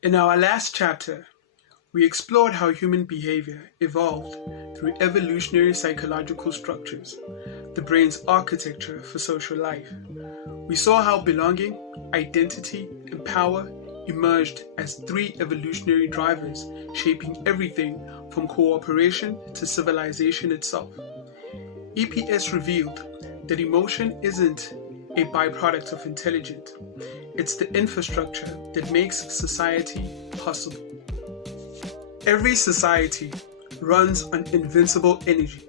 In our last chapter, we explored how human behavior evolved through evolutionary psychological structures, the brain's architecture for social life. We saw how belonging, identity, and power emerged as three evolutionary drivers shaping everything from cooperation to civilization itself. EPS revealed that emotion isn't a byproduct of intelligence, it's the infrastructure that makes society possible. Every society runs on invincible energy,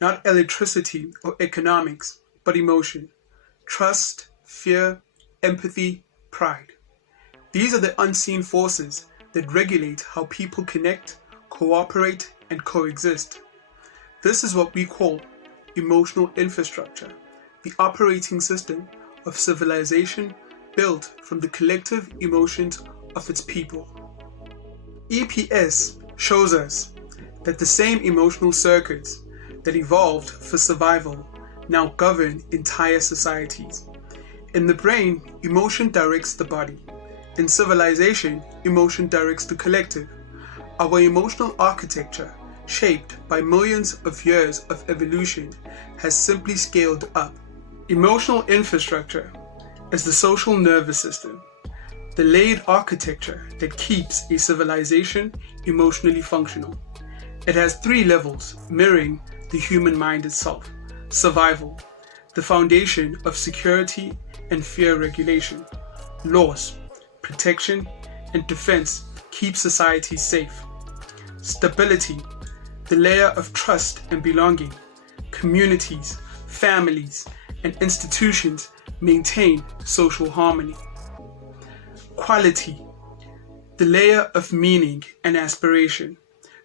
not electricity or economics, but emotion, trust, fear, empathy, pride. These are the unseen forces that regulate how people connect, cooperate, and coexist. This is what we call emotional infrastructure, the operating system of civilization built from the collective emotions of its people. EPS shows us that the same emotional circuits that evolved for survival now govern entire societies. In the brain, emotion directs the body. In civilization, emotion directs the collective. Our emotional architecture, shaped by millions of years of evolution, has simply scaled up. Emotional infrastructure is the social nervous system, the layered architecture that keeps a civilization emotionally functional. It has three levels mirroring the human mind itself. Survival, the foundation of security and fear regulation. Loss, protection, and defense keep society safe. Stability, the layer of trust and belonging. Communities, families, and institutions maintain social harmony. Quality, the layer of meaning and aspiration.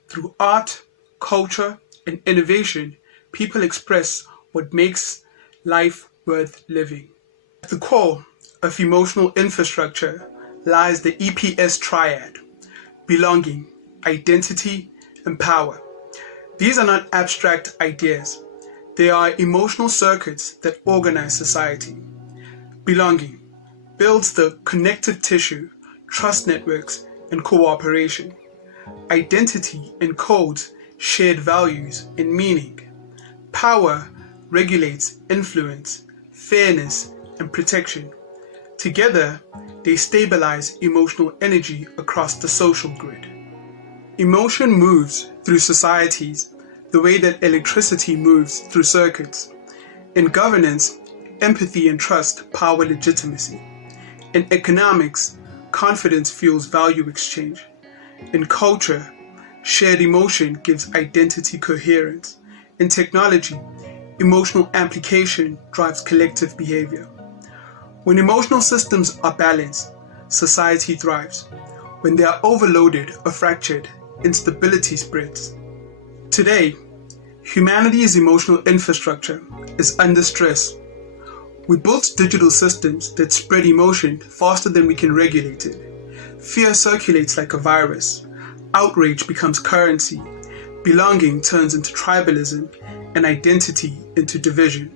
Through art, culture, and innovation, people express what makes life worth living. At the core of emotional infrastructure lies the EPS triad: belonging, identity, and power. These are not abstract ideas. They are emotional circuits that organize society. Belonging builds the connective tissue, trust networks, and cooperation. Identity encodes shared values and meaning. Power regulates influence, fairness, and protection. Together, they stabilize emotional energy across the social grid. Emotion moves through societies the way that electricity moves through circuits. In governance, empathy and trust power legitimacy. In economics, confidence fuels value exchange. In culture, shared emotion gives identity coherence. In technology, emotional amplification drives collective behavior. When emotional systems are balanced, society thrives. When they are overloaded or fractured, instability spreads. Today, humanity's emotional infrastructure is under stress. We built digital systems that spread emotion faster than we can regulate it. Fear circulates like a virus. Outrage becomes currency. Belonging turns into tribalism, and identity into division.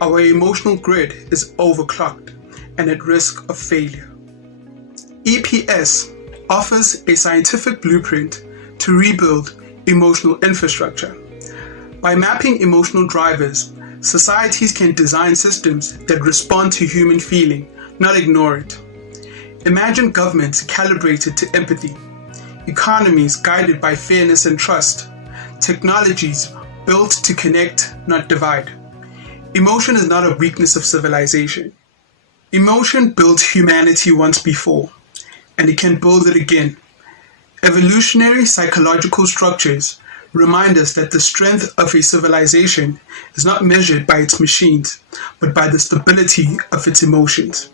Our emotional grid is overclocked and at risk of failure. EPS offers a scientific blueprint to rebuild emotional infrastructure. By mapping emotional drivers, societies can design systems that respond to human feeling, not ignore it. Imagine governments calibrated to empathy, economies guided by fairness and trust, technologies built to connect, not divide. Emotion is not a weakness of civilization. Emotion built humanity once before, and it can build it again. Evolutionary psychological structures remind us that the strength of a civilization is not measured by its machines, but by the stability of its emotions.